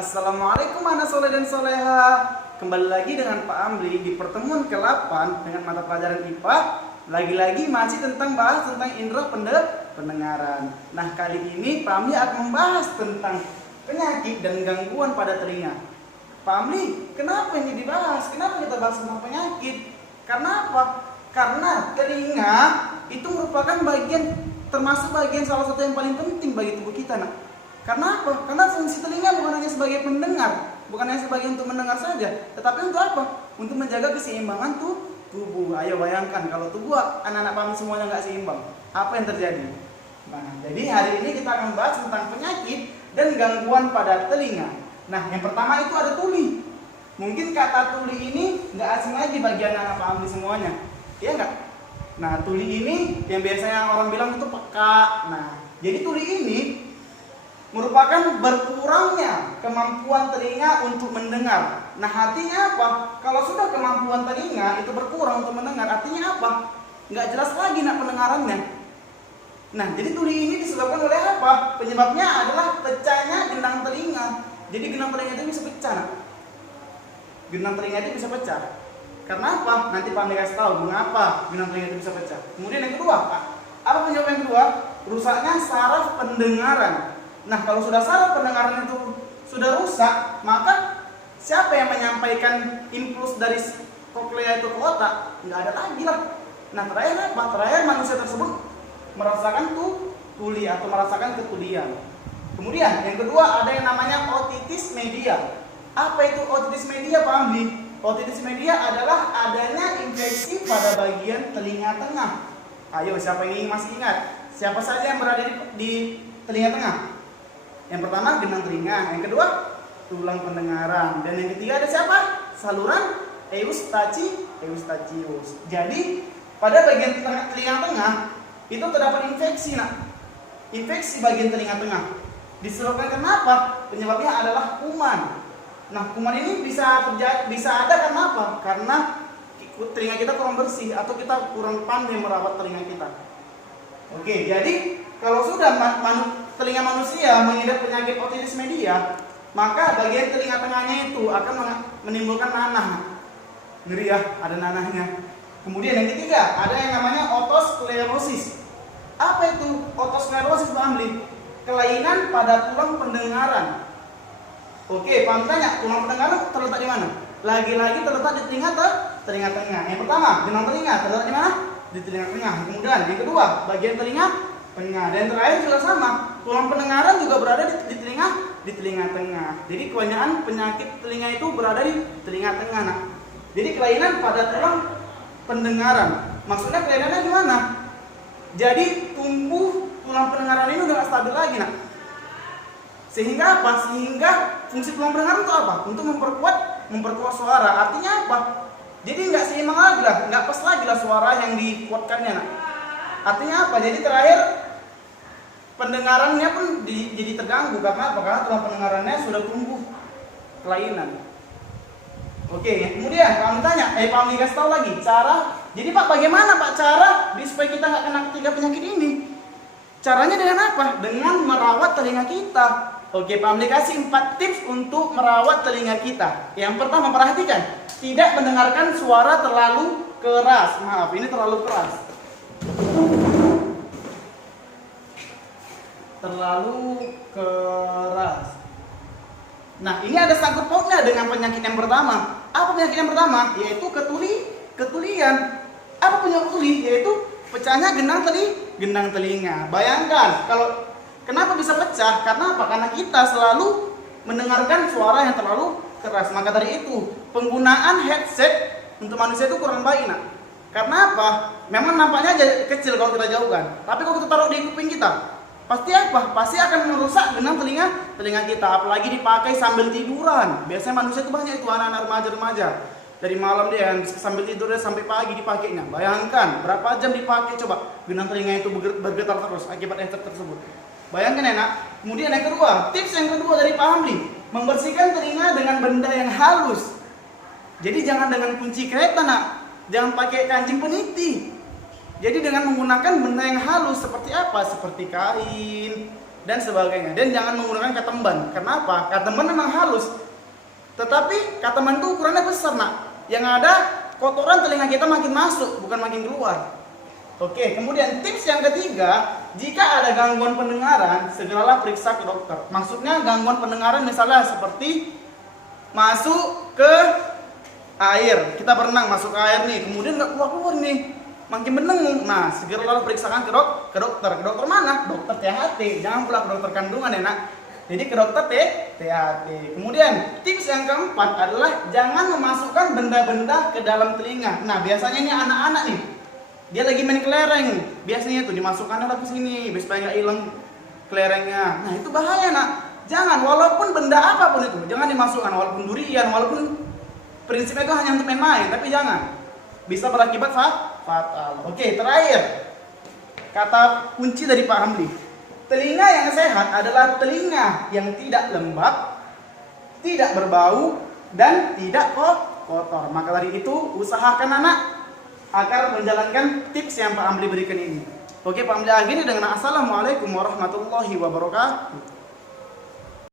Assalamualaikum anak soleh dan soleha. Kembali lagi dengan Pak Amli di pertemuan ke-8 dengan mata pelajaran IPA. Lagi-lagi masih tentang bahas tentang indera pendengaran. Nah, kali ini Pak Amli akan membahas tentang penyakit dan gangguan pada telinga. Pak Amli, kenapa ini dibahas? Kenapa kita bahas tentang penyakit? Karena apa? Karena telinga itu merupakan termasuk bagian salah satu yang paling penting bagi tubuh kita, nak. Karena apa? Karena fungsi telinga bukan hanya sebagai pendengar, bukan hanya sebagai untuk mendengar saja, tetapi untuk apa? Untuk menjaga keseimbangan tubuh. Ayo bayangkan kalau tubuh anak-anak kami semuanya nggak seimbang, apa yang terjadi? Nah, jadi hari ini kita akan bahas tentang penyakit dan gangguan pada telinga. Nah, yang pertama itu ada tuli. Mungkin kata tuli ini nggak asing lagi bagi anak-anak kami semuanya, iya nggak? Nah, tuli ini yang biasanya orang bilang itu peka. Nah, jadi tuli ini merupakan berkurangnya kemampuan telinga untuk mendengar. Nah, artinya apa? Kalau sudah kemampuan telinga itu berkurang untuk mendengar, artinya apa? Nggak jelas lagi nak pendengarannya. Nah, jadi tuli ini disebabkan oleh apa? Penyebabnya adalah pecahnya gendang telinga. Jadi gendang telinga itu bisa pecah, nak. Gendang telinga itu bisa pecah. Karena apa? Nanti Pak Amir kasih tahu mengapa gendang telinga itu bisa pecah. Kemudian yang kedua, apa penyebab yang kedua? Rusaknya saraf pendengaran. Nah, kalau sudah saraf pendengaran itu sudah rusak, maka siapa yang menyampaikan impuls dari koklea itu ke otak? Nggak ada lagi lah. Nah, terakhir apa? Terakhir manusia tersebut merasakan tuli atau merasakan ketulian. Kemudian yang kedua ada yang namanya otitis media. Apa itu otitis media, Pak Amli? Otitis media adalah adanya infeksi pada bagian telinga tengah. Ayo, siapa yang masih ingat? Siapa saja yang berada di telinga tengah? Yang pertama gendang telinga, yang kedua tulang pendengaran, dan yang ketiga ada siapa? Saluran eustachius. Jadi pada bagian telinga tengah itu terdapat infeksi, nak. Infeksi bagian telinga tengah. Disebabkan kenapa? Penyebabnya adalah kuman. Nah, kuman ini bisa ada karena apa? Karena telinga kita kurang bersih atau kita kurang pandai merawat telinga kita. Oke, jadi kalau sudah telinga manusia mengidap penyakit otitis media, maka bagian telinga tengahnya itu akan menimbulkan nanah. Ngeri ya, ada nanahnya. Kemudian yang ketiga, ada yang namanya otosklerosis. Apa itu otosklerosis, Pak Amli? Kelainan pada tulang pendengaran. Oke, Pak Amli tanya, tulang pendengaran terletak di mana? Lagi-lagi terletak di telinga tengah. Yang pertama, gendang telinga terletak di mana? Di telinga tengah. Kemudian yang kedua, bagian telinga tengah. Dan terakhir juga sama, tulang pendengaran juga berada di telinga tengah. Jadi kebanyakan penyakit telinga itu berada di telinga tengah, nak. Jadi kelainan pada tulang pendengaran. Maksudnya kelainannya gimana? Jadi tumbuh tulang pendengaran ini udah gak stabil lagi, nak. Sehingga apa? Sehingga fungsi tulang pendengaran itu apa? Untuk memperkuat suara. Artinya apa? Jadi nggak seimbang lagi lah, nggak pas lagi lah suara yang dikuatkannya, nak. Artinya apa? Jadi terakhir pendengarannya pun jadi terganggu. Karena apa? Karena tulang pendengarannya sudah tumbuh kelainan. Oke, kemudian Pak Amli tanya, Pak Amli kasih tahu lagi cara. Jadi Pak, bagaimana Pak cara supaya kita nggak kena ketiga penyakit ini? Caranya dengan apa? Dengan merawat telinga kita. Oke, Pak Amli kasih 4 tips untuk merawat telinga kita. Yang pertama, perhatikan, tidak mendengarkan suara terlalu keras. Maaf, ini terlalu keras. Terlalu keras. Nah, ini ada sangkut pautnya dengan penyakit yang pertama. Apa penyakit yang pertama? Yaitu ketulian. Apa penyakit tuli? Yaitu pecahnya gendang telinga. Bayangkan kalau kenapa bisa pecah? Karena apa? Karena kita selalu mendengarkan suara yang terlalu keras. Maka dari itu penggunaan headset untuk manusia itu kurang baik, nak. Karena apa? Memang nampaknya kecil kalau kita jauhkan. Tapi kalau kita taruh di kuping kita, pasti apa? Pasti akan merusak gendang telinga kita. Apalagi dipakai sambil tiduran. Biasanya manusia itu banyak itu anak-anak remaja. Dari malam dia sambil tidur sampai pagi dipakainya. Bayangkan berapa jam dipakai, coba gendang telinga itu bergetar terus akibat headset tersebut. Bayangkan ya, nak. Kemudian yang kedua, tips yang kedua dari Pak Amli, membersihkan telinga dengan benda yang halus. Jadi jangan dengan kunci kereta, nak. Jangan pakai kancing peniti. Jadi dengan menggunakan benda yang halus seperti apa? Seperti kain, dan sebagainya. Dan jangan menggunakan katemban. Kenapa? Katemban memang halus, tetapi katemban itu ukurannya besar, nak. Yang ada kotoran telinga kita makin masuk, bukan makin keluar. Oke, kemudian tips yang ketiga, jika ada gangguan pendengaran, segeralah periksa ke dokter. Maksudnya gangguan pendengaran misalnya seperti masuk ke air, kita berenang masuk ke air nih, kemudian nggak keluar nih, makin menengung. Nah, segeralah periksakan ke dokter. Ke dokter mana? Dokter THT. Jangan pula ke dokter kandungan ya, nak. Jadi ke dokter THT. Kemudian tips yang keempat adalah jangan memasukkan benda-benda ke dalam telinga. Nah, biasanya ini anak-anak nih, dia lagi main kelereng, biasanya tuh dimasukkannya ke sini, biar supaya nggak hilang kelerengnya. Nah, itu bahaya, nak. Jangan, walaupun benda apapun itu, jangan dimasukkan, walaupun durian, walaupun prinsipnya itu hanya untuk main-main, tapi jangan. Bisa berakibat fatal. Oke, terakhir, kata kunci dari Pak Hamdi. Telinga yang sehat adalah telinga yang tidak lembab, tidak berbau, dan tidak kotor. Maka dari itu, usahakan anak agar menjalankan tips yang Pak Hamdi berikan ini. Oke, Pak Hamdi akhiri dengan assalamualaikum warahmatullahi wabarakatuh.